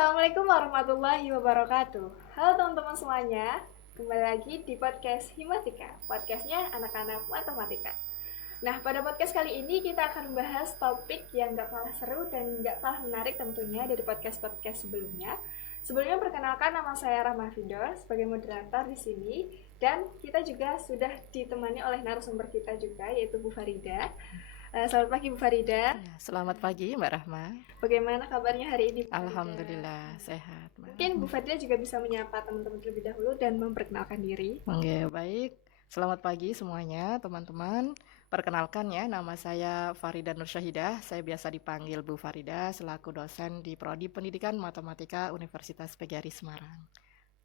Assalamualaikum warahmatullahi wabarakatuh. Halo teman-teman semuanya, kembali lagi di podcast Himatika, podcastnya anak-anak matematika. Nah, pada podcast kali ini kita akan membahas topik yang gak kalah seru dan gak kalah menarik tentunya dari podcast-podcast sebelumnya. Sebelumnya perkenalkan, nama saya Rahma Fidor sebagai moderator di sini, dan kita juga sudah ditemani oleh narasumber kita juga, yaitu Bu Farida. Selamat pagi Bu Farida. Ya, selamat pagi Mbak Rahma. Bagaimana kabarnya hari ini Bu Farida? Alhamdulillah sehat. Mungkin Bu Farida juga bisa menyapa teman-teman terlebih dahulu dan memperkenalkan diri. Oke, baik. Selamat pagi semuanya teman-teman. Perkenalkan ya, nama saya Farida Nursyahidah. Saya biasa dipanggil Bu Farida selaku dosen di Prodi Pendidikan Matematika Universitas PGRI Semarang.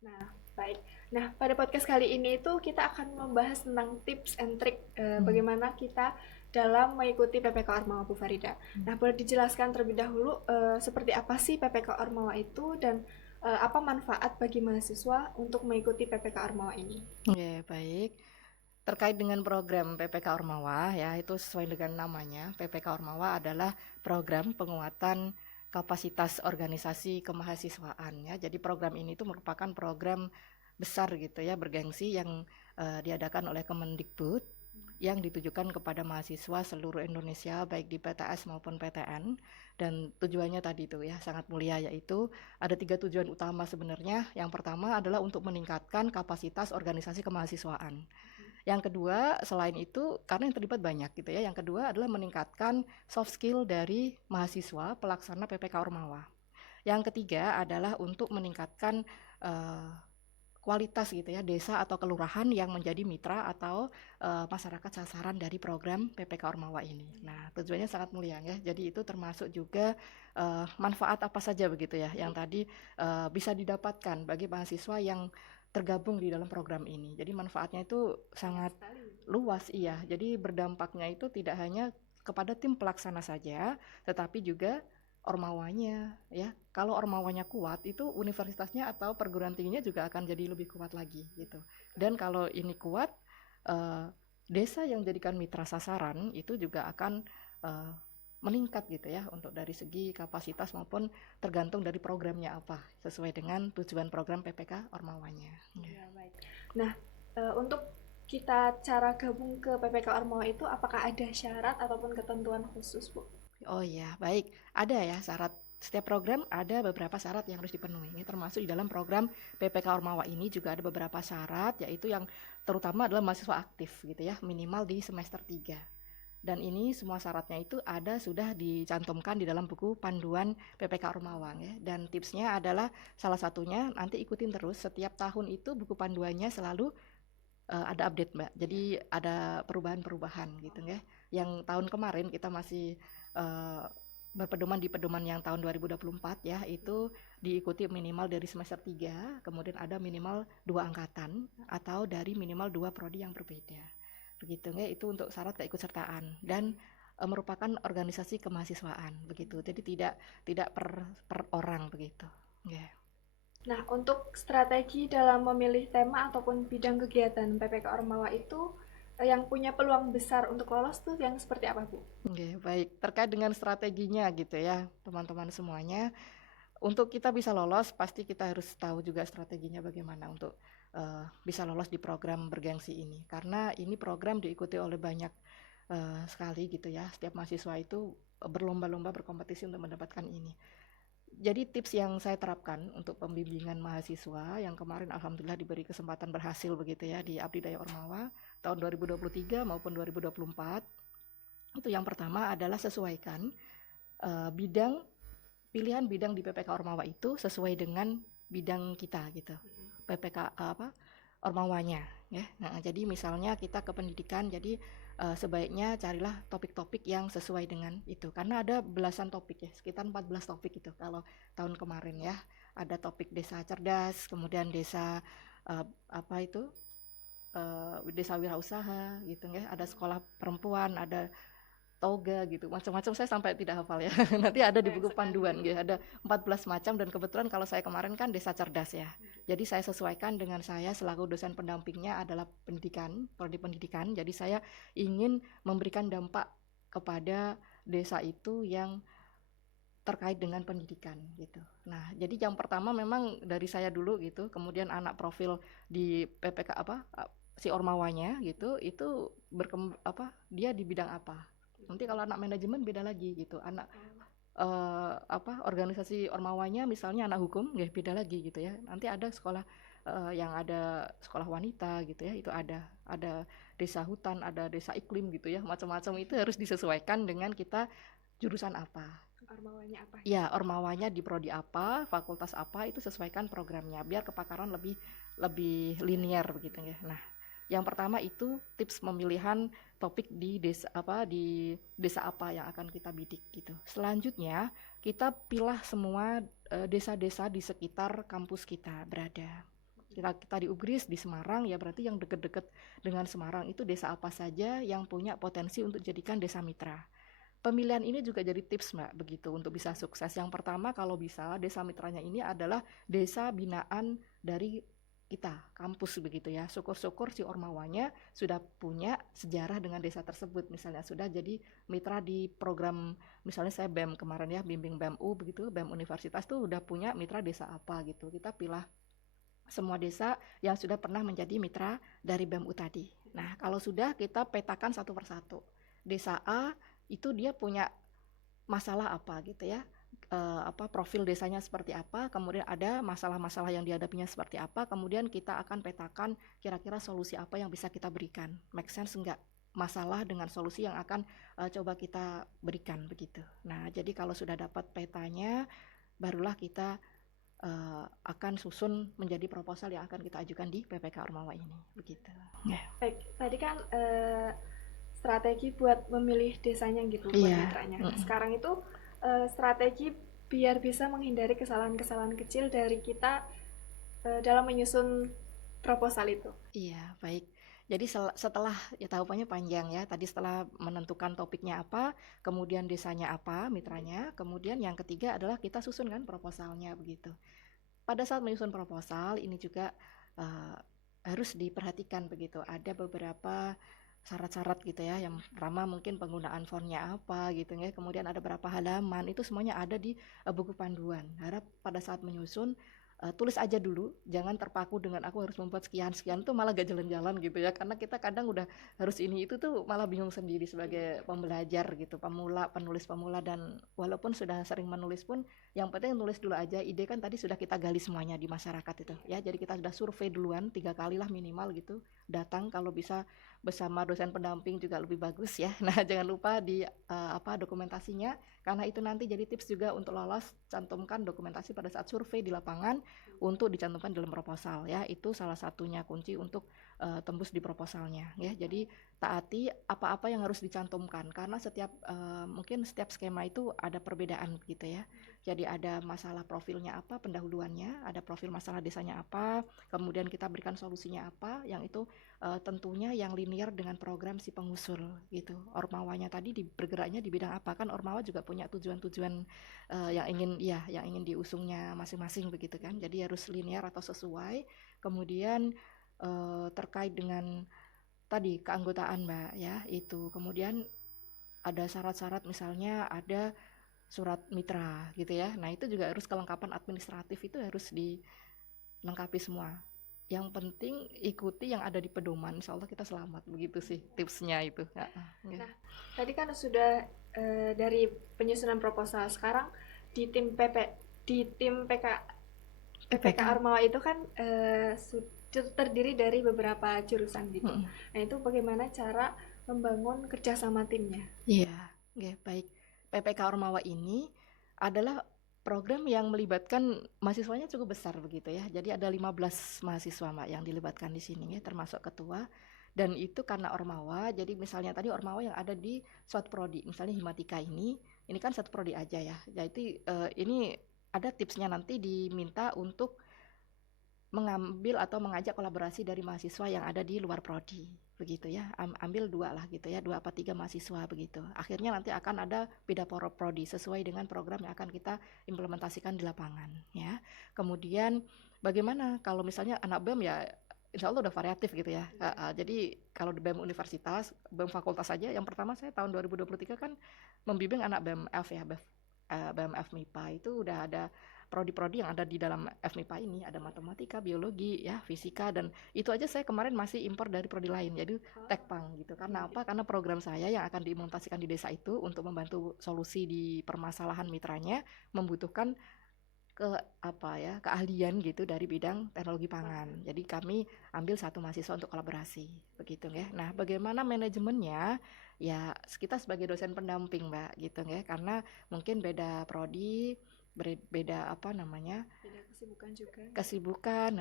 Nah, baik. Nah, pada podcast kali ini itu kita akan membahas tentang tips and trick bagaimana kita dalam mengikuti PPK Ormawa Bu Farida. Nah, boleh dijelaskan terlebih dahulu seperti apa sih PPK Ormawa itu dan apa manfaat bagi mahasiswa untuk mengikuti PPK Ormawa ini? Oke, baik. Terkait dengan program PPK Ormawa ya, itu sesuai dengan namanya. PPK Ormawa adalah program penguatan kapasitas organisasi kemahasiswaan ya. Jadi program ini itu merupakan program besar gitu ya, bergengsi yang diadakan oleh Kemendikbud yang ditujukan kepada mahasiswa seluruh Indonesia baik di PTS maupun PTN, dan tujuannya tadi itu ya sangat mulia, yaitu ada 3 tujuan utama sebenarnya. Yang pertama adalah untuk meningkatkan kapasitas organisasi kemahasiswaan. Yang kedua, selain itu, karena yang terlibat banyak gitu ya, yang kedua adalah meningkatkan soft skill dari mahasiswa pelaksana PPK Ormawa. Yang ketiga adalah untuk meningkatkan kualitas gitu ya, desa atau kelurahan yang menjadi mitra atau masyarakat sasaran dari program PPK Ormawa ini. Nah, tujuannya sangat mulia ya. Jadi itu termasuk juga manfaat apa saja begitu ya, yang tadi bisa didapatkan bagi mahasiswa yang tergabung di dalam program ini. Jadi manfaatnya itu sangat luas, iya. Jadi berdampaknya itu tidak hanya kepada tim pelaksana saja, tetapi juga ormawanya ya. Kalau ormawanya kuat, itu universitasnya atau perguruan tingginya juga akan jadi lebih kuat lagi gitu. Dan kalau ini kuat, desa yang jadikan mitra sasaran itu juga akan meningkat gitu ya, untuk dari segi kapasitas maupun tergantung dari programnya apa, sesuai dengan tujuan program PPK Ormawanya. Ya, baik. Nah, untuk kita cara gabung ke PPK Ormawa itu apakah ada syarat ataupun ketentuan khusus, Bu? Oh iya, baik. Ada ya syarat. Setiap program ada beberapa syarat yang harus dipenuhi. Ini termasuk di dalam program PPK Ormawa ini juga ada beberapa syarat, yaitu yang terutama adalah mahasiswa aktif gitu ya, minimal di semester 3. Dan ini semua syaratnya itu ada sudah dicantumkan di dalam buku panduan PPK Ormawa ya. Dan tipsnya adalah salah satunya nanti ikutin terus, setiap tahun itu buku panduannya selalu ada update Mbak. Jadi ada perubahan-perubahan gitu ya. Yang tahun kemarin kita masih berpedoman di pedoman yang tahun 2024 ya, itu diikuti minimal dari semester 3, kemudian ada minimal 2 angkatan atau dari minimal 2 prodi yang berbeda. Begitu ya, itu untuk syarat keikutsertaan dan merupakan organisasi kemahasiswaan begitu. Jadi tidak per orang begitu. Ya. Nah, untuk strategi dalam memilih tema ataupun bidang kegiatan PPK Ormawa itu yang punya peluang besar untuk lolos tuh yang seperti apa, Bu? Oke, baik. Terkait dengan strateginya gitu ya, teman-teman semuanya. Untuk kita bisa lolos, pasti kita harus tahu juga strateginya bagaimana untuk bisa lolos di program bergengsi ini. Karena ini program diikuti oleh banyak sekali gitu ya. Setiap mahasiswa itu berlomba-lomba berkompetisi untuk mendapatkan ini. Jadi tips yang saya terapkan untuk pembimbingan mahasiswa yang kemarin alhamdulillah diberi kesempatan berhasil begitu ya di Abdi Daya Ormawa tahun 2023 maupun 2024, itu yang pertama adalah sesuaikan bidang pilihan bidang di PPK Ormawa itu sesuai dengan bidang kita gitu. PPK Ormawanya ya. Nah, jadi misalnya kita ke pendidikan, jadi sebaiknya carilah topik-topik yang sesuai dengan itu, karena ada belasan topik ya, sekitar 14 topik itu kalau tahun kemarin ya. Ada topik desa cerdas, kemudian desa apa itu desa wirausaha gitu ya, ada sekolah perempuan, ada toga gitu, macam-macam saya sampai tidak hafal ya. Nanti ada di buku panduan gitu, ada 14 macam, dan kebetulan kalau saya kemarin kan desa cerdas ya. Jadi saya sesuaikan dengan saya selaku dosen pendampingnya adalah pendidikan, prodi pendidikan. Jadi saya ingin memberikan dampak kepada desa itu yang terkait dengan pendidikan gitu. Nah, jadi yang pertama memang dari saya dulu gitu, kemudian anak profil di PPK si Ormawanya gitu, itu dia di bidang apa. Nanti kalau anak manajemen beda lagi gitu. Anak organisasi Ormawanya misalnya anak hukum, ya beda lagi gitu ya. Nanti ada sekolah yang ada sekolah wanita gitu ya, itu ada desa hutan, ada desa iklim gitu ya, macam-macam itu harus disesuaikan dengan kita jurusan apa. Ormawanya apa? Ya, Ormawanya di prodi apa, fakultas apa, itu sesuaikan programnya biar kepakaran lebih linear begitu ya. Nah, yang pertama itu tips pemilihan topik di desa apa yang akan kita bidik gitu. Selanjutnya, kita pilih semua desa-desa di sekitar kampus kita berada. Kita di Ugris, di Semarang, ya berarti yang deket-deket dengan Semarang itu desa apa saja yang punya potensi untuk jadikan desa mitra. Pemilihan ini juga jadi tips Mbak begitu untuk bisa sukses. Yang pertama kalau bisa desa mitranya ini adalah desa binaan dari kita, kampus begitu ya. Syukur-syukur si Ormawanya sudah punya sejarah dengan desa tersebut, misalnya sudah jadi mitra di program, misalnya saya BEM kemarin ya, bimbing BEM-U begitu, BEM Universitas tuh udah punya mitra desa apa gitu. Kita pilih semua desa yang sudah pernah menjadi mitra dari BEM-U tadi. Nah, kalau sudah kita petakan satu persatu. Desa A itu dia punya masalah apa gitu ya, profil desanya seperti apa, kemudian ada masalah-masalah yang dihadapinya seperti apa, kemudian kita akan petakan kira-kira solusi apa yang bisa kita berikan, make sense enggak masalah dengan solusi yang akan coba kita berikan begitu. Nah, jadi kalau sudah dapat petanya, barulah kita akan susun menjadi proposal yang akan kita ajukan di PPK Ormawa ini begitu. Baik, tadi kan strategi buat memilih desanya gitu, buat mitranya. Sekarang itu strategi biar bisa menghindari kesalahan-kesalahan kecil dari kita dalam menyusun proposal itu. Iya, baik. Jadi setelah ya tahapannya panjang ya. Tadi setelah menentukan topiknya apa, kemudian desanya apa, mitranya, kemudian yang ketiga adalah kita susun kan proposalnya begitu. Pada saat menyusun proposal ini juga harus diperhatikan begitu. Ada beberapa syarat-syarat gitu ya. Yang pertama mungkin penggunaan fontnya apa gitu ya. Kemudian ada berapa halaman, itu semuanya ada di buku panduan. Harap pada saat menyusun tulis aja dulu, jangan terpaku dengan aku harus membuat sekian tuh malah gak jalan-jalan gitu ya, karena kita kadang udah harus ini itu tuh malah bingung sendiri sebagai pembelajar gitu, penulis pemula, dan walaupun sudah sering menulis pun yang penting nulis dulu aja. Ide kan tadi sudah kita gali semuanya di masyarakat itu ya, jadi kita sudah survei duluan 3 kali lah minimal gitu, datang kalau bisa bersama dosen pendamping juga lebih bagus ya. Nah, jangan lupa di dokumentasinya, karena itu nanti jadi tips juga untuk lolos. Cantumkan dokumentasi pada saat survei di lapangan untuk dicantumkan dalam proposal ya. Itu salah satunya kunci untuk tembus di proposalnya ya. Jadi taati apa-apa yang harus dicantumkan, karena mungkin setiap skema itu ada perbedaan gitu ya. Jadi ada masalah profilnya apa, pendahuluannya, ada profil masalah desanya apa, kemudian kita berikan solusinya apa, yang itu tentunya yang linear dengan program si pengusul gitu. Ormawanya tadi bergeraknya di bidang apa, kan Ormawa juga punya tujuan-tujuan yang ingin diusungnya masing-masing begitu kan. Jadi harus linear atau sesuai. Kemudian terkait dengan tadi keanggotaan Mbak ya, itu kemudian ada syarat-syarat, misalnya ada surat mitra gitu ya. Nah, itu juga harus kelengkapan administratif itu harus dilengkapi semua. Yang penting ikuti yang ada di pedoman, insya Allah kita selamat begitu sih tipsnya itu. Nah, tadi kan sudah dari penyusunan proposal, sekarang di tim PPK Ormawa itu kan terdiri dari beberapa jurusan gitu. Nah, itu bagaimana cara membangun kerjasama timnya? Iya, baik. PPK Ormawa ini adalah program yang melibatkan mahasiswanya cukup besar begitu ya. Jadi ada 15 mahasiswa Mbak yang dilibatkan di sini ya, termasuk ketua. Dan itu karena Ormawa, jadi misalnya tadi Ormawa yang ada di suatu prodi, misalnya Himatika ini kan satu prodi aja ya. Jadi ini ada tipsnya, nanti diminta untuk mengambil atau mengajak kolaborasi dari mahasiswa yang ada di luar prodi begitu ya, ambil 2 lah gitu ya, 2 atau 3 mahasiswa begitu. Akhirnya nanti akan ada beda prodi sesuai dengan program yang akan kita implementasikan di lapangan ya. Kemudian bagaimana kalau misalnya anak BEM ya, insya Allah udah variatif gitu ya. Jadi kalau di BEM Universitas, BEM Fakultas saja, yang pertama saya tahun 2023 kan membimbing anak BEM F ya, BMF MIPA itu udah ada prodi-prodi yang ada di dalam FMIPA ini, ada matematika, biologi, ya, fisika, dan itu aja saya kemarin masih impor dari prodi lain, jadi Tekpang gitu. Karena apa? Karena program saya yang akan diimplementasikan di desa itu untuk membantu solusi di permasalahan mitranya membutuhkan keahlian gitu dari bidang teknologi pangan. Jadi kami ambil satu mahasiswa untuk kolaborasi, begitu ya. Nah, bagaimana manajemennya? Ya, kita sebagai dosen pendamping, Mbak, gitu ya. Karena mungkin beda prodi, beda beda kesibukan juga. Kesibukan,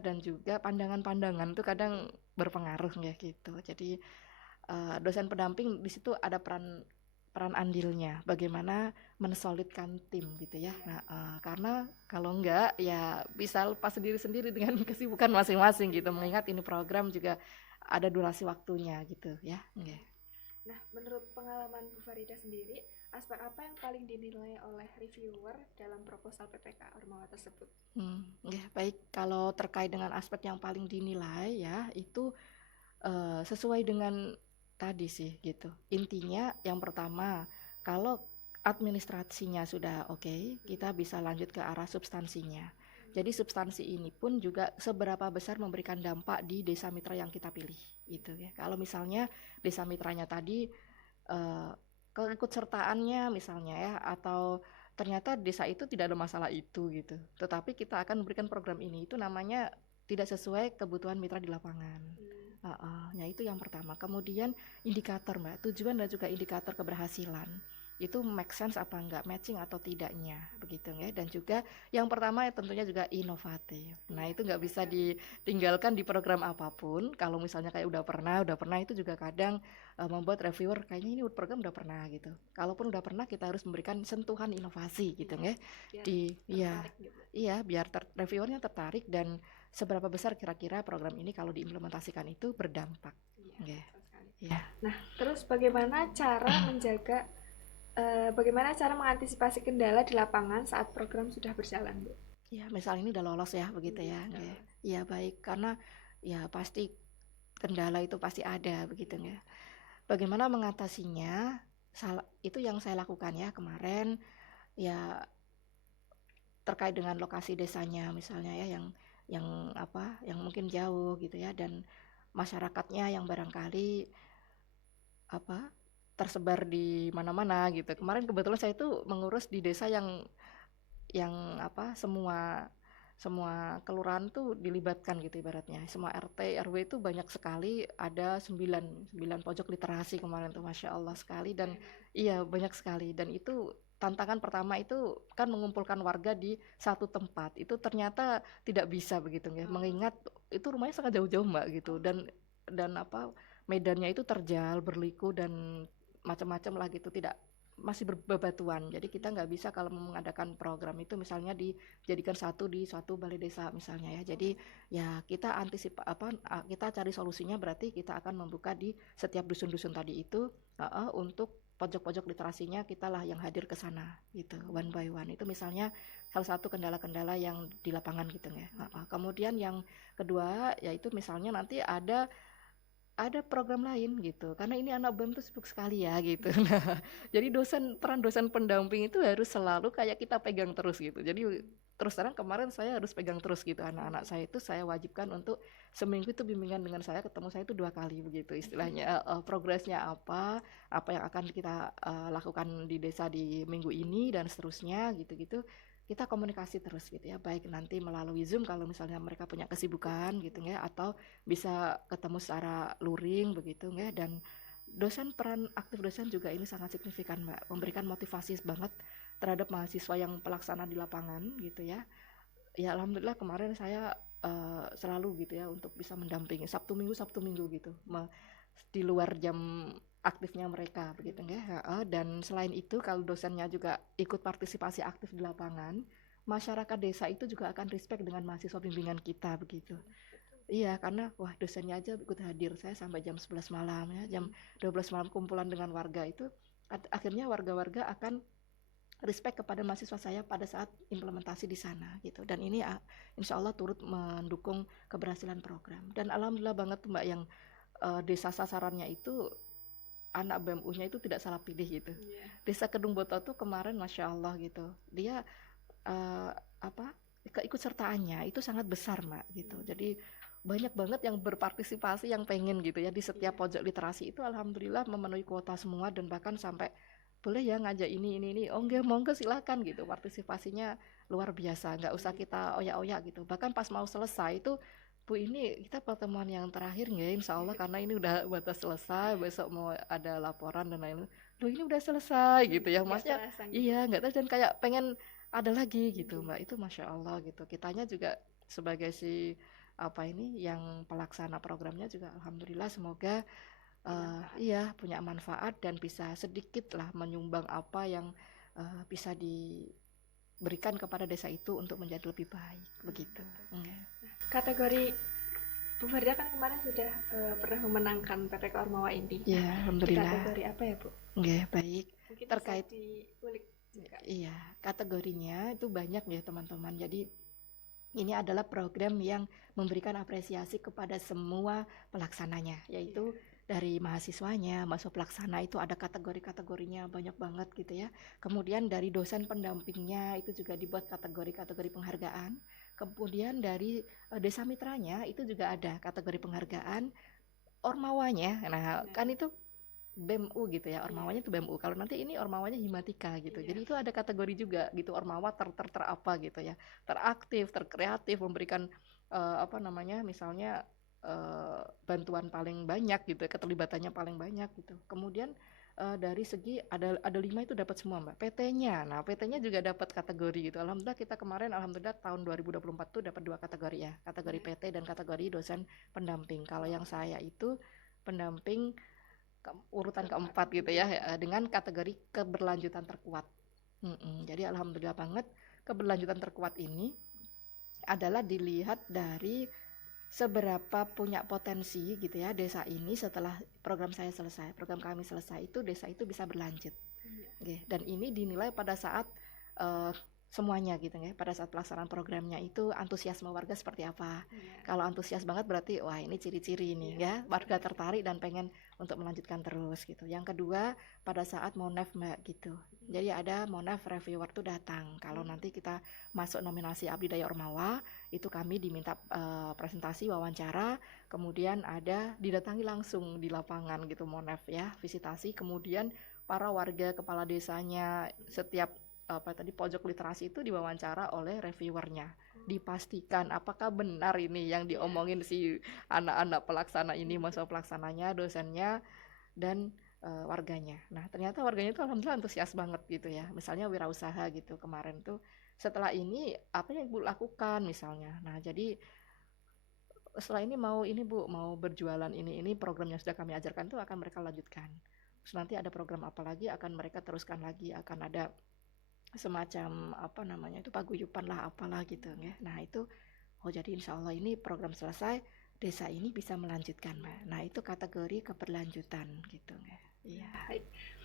dan juga pandangan-pandangan tuh kadang berpengaruh ya gitu. Jadi dosen pendamping di situ ada peran andilnya, bagaimana mensolidkan tim gitu ya. Nah, karena kalau enggak ya bisa lepas sendiri-sendiri dengan kesibukan masing-masing gitu. Mengingat ini program juga ada durasi waktunya gitu ya. Okay. Nah, menurut pengalaman Bu Farida sendiri, aspek apa yang paling dinilai oleh reviewer dalam proposal PPK Ormawa tersebut? Ya, baik. Kalau terkait dengan aspek yang paling dinilai ya itu sesuai dengan tadi sih gitu. Intinya yang pertama, kalau administrasinya sudah oke, kita bisa lanjut ke arah substansinya. Jadi substansi ini pun juga seberapa besar memberikan dampak di desa mitra yang kita pilih gitu ya. Kalau misalnya desa mitranya tadi keikutsertaannya misalnya ya, atau ternyata desa itu tidak ada masalah itu gitu. Tetapi kita akan memberikan program ini, itu namanya tidak sesuai kebutuhan mitra di lapangan. Ya itu yang pertama. Kemudian indikator, Mbak, tujuan dan juga indikator keberhasilan itu make sense apa enggak, matching atau tidaknya, begitu ya. Dan juga yang pertama ya tentunya juga inovatif. Nah itu nggak bisa ditinggalkan di program apapun. Kalau misalnya kayak udah pernah itu juga kadang membuat reviewer kayaknya ini program udah pernah gitu. Kalaupun udah pernah kita harus memberikan sentuhan inovasi gitu ya. Biar reviewernya tertarik dan seberapa besar kira-kira program ini kalau diimplementasikan itu berdampak. Nah, terus bagaimana cara mengantisipasi kendala di lapangan saat program sudah berjalan, Bu? Ya, misal ini udah lolos ya, begitu ya. Ya, baik, karena ya pasti kendala itu pasti ada, begitu ya. Bagaimana mengatasinya? Itu yang saya lakukan ya kemarin, ya terkait dengan lokasi desanya misalnya ya, yang mungkin jauh gitu ya, dan masyarakatnya yang barangkali tersebar di mana-mana gitu. Kemarin kebetulan saya itu mengurus di desa yang semua kelurahan tuh dilibatkan gitu ibaratnya. Semua RT, RW itu banyak sekali, ada 9 pojok literasi kemarin tuh, Masya Allah sekali. Dan iya banyak sekali, dan itu tantangan pertama itu kan mengumpulkan warga di satu tempat. Itu ternyata tidak bisa begitu ya, mengingat itu rumahnya sangat jauh-jauh, Mbak, gitu. Dan medannya itu terjal, berliku dan macam-macam lah gitu, masih berbatuan. Jadi kita nggak bisa kalau mengadakan program itu misalnya dijadikan satu di suatu balai desa misalnya ya. Jadi ya kita kita cari solusinya, berarti kita akan membuka di setiap dusun-dusun tadi itu untuk pojok-pojok literasinya, kita lah yang hadir ke sana gitu, one by one. Itu misalnya salah satu kendala-kendala yang di lapangan gitu ya. Kemudian yang kedua yaitu misalnya nanti ada program lain gitu, karena ini anak BEM tuh sibuk sekali ya gitu. Nah, jadi peran dosen pendamping itu harus selalu kayak kita pegang terus gitu. Jadi terus terang kemarin saya harus pegang terus gitu, anak-anak saya itu saya wajibkan untuk seminggu itu bimbingan dengan saya, ketemu saya itu 2 kali begitu istilahnya. Progresnya apa yang akan kita lakukan di desa di minggu ini dan seterusnya gitu-gitu. Kita komunikasi terus gitu ya, baik nanti melalui Zoom kalau misalnya mereka punya kesibukan gitu ya, atau bisa ketemu secara luring begitu ya. Dan peran aktif dosen juga ini sangat signifikan, Mbak, memberikan motivasi banget terhadap mahasiswa yang pelaksana di lapangan gitu ya. Ya alhamdulillah kemarin saya selalu gitu ya untuk bisa mendampingi Sabtu Minggu gitu, di luar jam aktifnya mereka begitu ya. Dan selain itu kalau dosennya juga ikut partisipasi aktif di lapangan, masyarakat desa itu juga akan respect dengan mahasiswa bimbingan kita begitu. Iya, karena wah dosennya aja ikut hadir, saya sampai jam 11 malam ya, jam 12 malam kumpulan dengan warga itu, akhirnya warga-warga akan respect kepada mahasiswa saya pada saat implementasi di sana gitu. Dan ini insya Allah turut mendukung keberhasilan program. Dan alhamdulillah banget Mbak, yang desa sasarannya itu anak BEM-U-nya itu tidak salah pilih gitu. Iya. Desa Kedung Boto tuh kemarin Masya Allah gitu, dia apa keikutsertaannya itu sangat besar Mbak gitu. Jadi banyak banget yang berpartisipasi yang pengen gitu ya di setiap Iya. pojok literasi itu alhamdulillah memenuhi kuota semua dan bahkan sampai boleh ya ngajak ini oh enggak monggo silakan gitu, partisipasinya luar biasa, nggak usah kita oyak-oyak gitu. Bahkan pas mau selesai itu Bu ini kita pertemuan yang terakhir nggak insya Allah karena ini udah batas selesai, besok mau ada laporan dan lain-lain. Loh ini udah selesai gitu ya, Nggak maksudnya terasa gitu. iya nggak tahu dan kayak pengen ada lagi gitu Mhm. Mbak, itu Masya Allah gitu. Kitanya juga sebagai si apa ini yang pelaksana programnya juga alhamdulillah semoga Bermanfaat. iya punya manfaat dan bisa sedikit lah menyumbang apa yang bisa diberikan kepada desa itu untuk menjadi lebih baik begitu. Enggak. Kategori Bu Farida kan kemarin sudah pernah memenangkan PPK Ormawa ini. Iya, Di alhamdulillah. kategori apa ya Bu? Enggak, baik. Mungkin Terkait bisa diulik juga. iya, kategorinya itu banyak ya teman-teman. Jadi ini adalah program yang memberikan apresiasi kepada semua pelaksananya, yaitu dari mahasiswanya, masuk pelaksana itu ada kategori-kategorinya banyak banget gitu ya. Kemudian dari dosen pendampingnya itu juga dibuat kategori-kategori penghargaan. Kemudian dari desa mitranya itu juga ada kategori penghargaan. Ormawanya, nah kan itu BEM-U gitu ya, ormawanya itu BEM-U. Kalau nanti ini ormawanya Himatika gitu. Iya. Jadi itu ada kategori juga gitu, ormawa ter apa gitu ya. Teraktif, terkreatif, memberikan apa namanya? Misalnya bantuan paling banyak gitu, keterlibatannya paling banyak gitu. Kemudian dari segi ada 5 itu dapat semua Mbak. PT-nya. Nah, PT-nya juga dapat kategori gitu. Alhamdulillah kita kemarin alhamdulillah tahun 2024 tuh dapat 2 kategori ya. Kategori PT dan kategori dosen pendamping. Kalau yang saya itu pendamping urutan keempat gitu ya dengan kategori keberlanjutan terkuat. Jadi alhamdulillah banget keberlanjutan terkuat ini adalah dilihat dari seberapa punya potensi gitu ya desa ini setelah program saya selesai, program kami selesai itu desa itu bisa berlanjut. Dan ini dinilai pada saat semuanya gitu ya, pada saat pelaksanaan programnya itu antusiasme warga seperti apa. Kalau antusias banget berarti wah ini ciri-ciri ini ya, warga tertarik dan pengen untuk melanjutkan terus gitu. Yang kedua pada saat Monef Mbak gitu. Jadi ada Monef reviewer tuh datang. Kalau nanti kita masuk nominasi Abdi Daya Ormawa, itu kami diminta presentasi wawancara, kemudian ada didatangi langsung di lapangan gitu Monef ya, visitasi, kemudian para warga kepala desanya setiap pojok literasi itu diwawancara oleh reviewernya, dipastikan apakah benar ini yang diomongin si anak-anak pelaksana ini, masa pelaksananya, dosennya dan warganya. Nah ternyata warganya itu alhamdulillah antusias banget gitu ya, misalnya wirausaha gitu kemarin tuh setelah ini apa yang Ibu lakukan misalnya. Nah jadi setelah ini Bu mau berjualan ini program yang sudah kami ajarkan itu akan mereka lanjutkan. Terus nanti ada program apa lagi akan mereka teruskan lagi, akan ada semacam apa namanya itu paguyuban lah apalah gitu ya. Nah itu jadi insya Allah ini program selesai desa ini bisa melanjutkan Mbak. Nah itu kategori keberlanjutan gitu ya. Iya.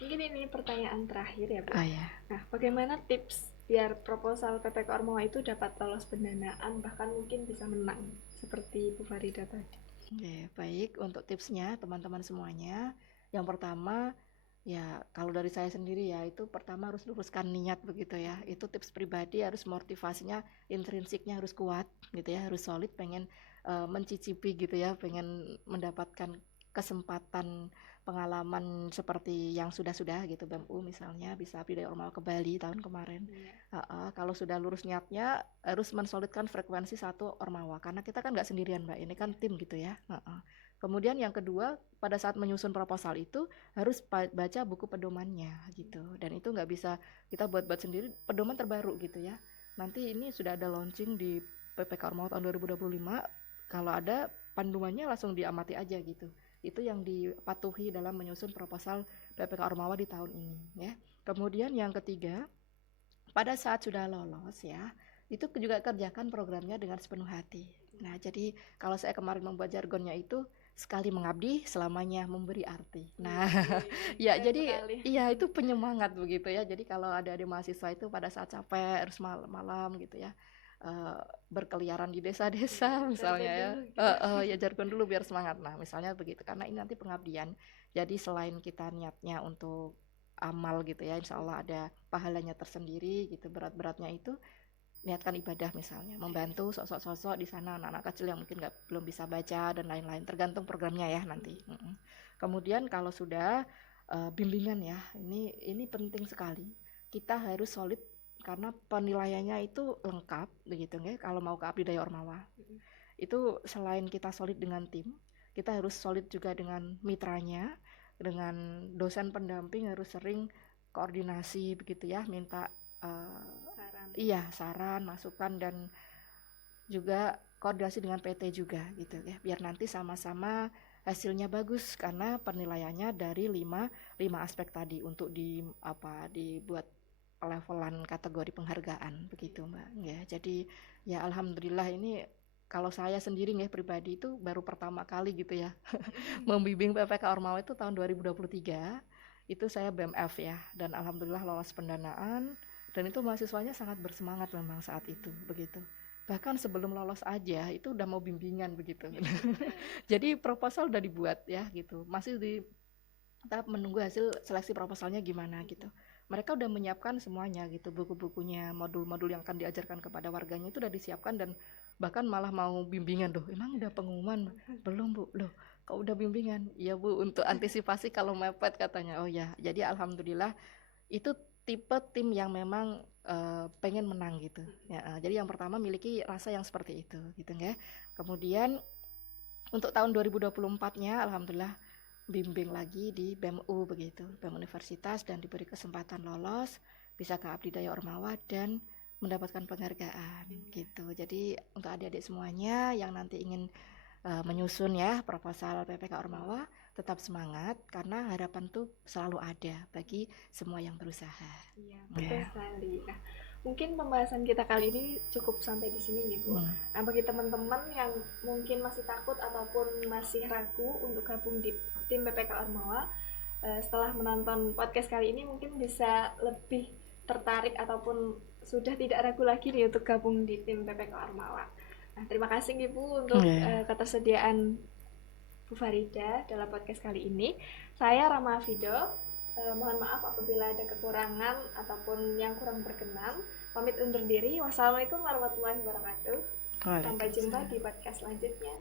Mungkin ini pertanyaan terakhir ya Bu. Ya. Nah bagaimana tips biar proposal PPK Ormawa itu dapat lolos pendanaan bahkan mungkin bisa menang seperti Bu Farida tadi. Oke, baik untuk tipsnya teman-teman semuanya. Yang pertama ya kalau dari saya sendiri ya itu pertama harus luruskan niat begitu ya, itu tips pribadi harus motivasinya intrinsiknya harus kuat gitu ya, harus solid pengen mencicipi gitu ya, pengen mendapatkan kesempatan pengalaman seperti yang sudah-sudah gitu BEM-U misalnya bisa Abdi Daya Ormawa ke Bali tahun kemarin. Kalau sudah lurus niatnya harus mensolidkan frekuensi satu Ormawa karena kita kan nggak sendirian Mbak, ini kan tim gitu ya. Kemudian yang kedua pada saat menyusun proposal itu harus baca buku pedomannya gitu, dan itu nggak bisa kita buat-buat sendiri, pedoman terbaru gitu ya. Nanti ini sudah ada launching di PPK Ormawa tahun 2025, kalau ada panduannya langsung diamati aja gitu. Itu yang dipatuhi dalam menyusun proposal PPK Ormawa di tahun ini ya. Kemudian yang ketiga pada saat sudah lolos ya itu juga kerjakan programnya dengan sepenuh hati. Nah jadi kalau saya kemarin membuat jargonnya itu sekali mengabdi selamanya memberi arti. Nah ya jadi iya itu penyemangat begitu ya. Jadi kalau ada mahasiswa itu pada saat capek harus malam gitu ya, berkeliaran di desa-desa misalnya ya. Jargon dulu gitu. Ya jargon dulu biar semangat. Nah, misalnya begitu. Karena ini nanti pengabdian. Jadi selain kita niatnya untuk amal gitu ya, insya Allah ada pahalanya tersendiri gitu. Berat-beratnya itu niatkan ibadah misalnya, membantu sosok-sosok di sana anak-anak kecil yang mungkin belum bisa baca dan lain-lain. Tergantung programnya ya nanti. Kemudian kalau sudah bimbingan ya, ini penting sekali. Kita harus solid karena penilaiannya itu lengkap begitu ya. Kalau mau ke Abdi Daya Ormawa, itu selain kita solid dengan tim, kita harus solid juga dengan mitranya, dengan dosen pendamping harus sering koordinasi begitu ya, minta saran, masukan dan juga koordinasi dengan PT juga gitu ya, biar nanti sama-sama hasilnya bagus karena penilaiannya dari 5 aspek tadi untuk dibuat levelan kategori penghargaan begitu Mbak ya. Jadi ya alhamdulillah ini kalau saya sendiri nih pribadi itu baru pertama kali gitu ya membimbing PPK Ormawa itu tahun 2023 itu saya BMF ya, dan alhamdulillah lolos pendanaan dan itu mahasiswanya sangat bersemangat memang saat itu begitu. Bahkan sebelum lolos aja itu udah mau bimbingan begitu. Jadi proposal udah dibuat ya gitu. Masih di tahap menunggu hasil seleksi proposalnya gimana gitu. Mereka udah menyiapkan semuanya gitu, buku-bukunya, modul-modul yang akan diajarkan kepada warganya itu udah disiapkan dan bahkan malah mau bimbingan. Doh, emang udah pengumuman? Belum Bu, loh kok udah bimbingan? Iya Bu, untuk antisipasi kalau mepet katanya. Oh ya, jadi alhamdulillah itu tipe tim yang memang pengen menang gitu ya. Jadi yang pertama miliki rasa yang seperti itu gitu ya. Kemudian untuk tahun 2024-nya alhamdulillah bimbing lagi di BEM-U begitu, BEM Universitas, dan diberi kesempatan lolos bisa ke Abdi Daya Ormawa dan mendapatkan penghargaan gitu. Jadi untuk adik-adik semuanya yang nanti ingin menyusun ya proposal PPK Ormawa, tetap semangat karena harapan tuh selalu ada bagi semua yang berusaha. Iya, betul sekali. Nah, mungkin pembahasan kita kali ini cukup sampai di sini nih Bu. Nah, bagi teman-teman yang mungkin masih takut ataupun masih ragu untuk gabung di tim PPK Ormawa, setelah menonton podcast kali ini mungkin bisa lebih tertarik ataupun sudah tidak ragu lagi nih untuk gabung di tim PPK Ormawa. Nah, terima kasih nih Bu untuk ketersediaan Bu Farida dalam podcast kali ini. Saya Rama Fido. Mohon maaf apabila ada kekurangan ataupun yang kurang berkenan. Pamit undur diri. Wassalamualaikum warahmatullahi wabarakatuh. Sampai jumpa di podcast selanjutnya.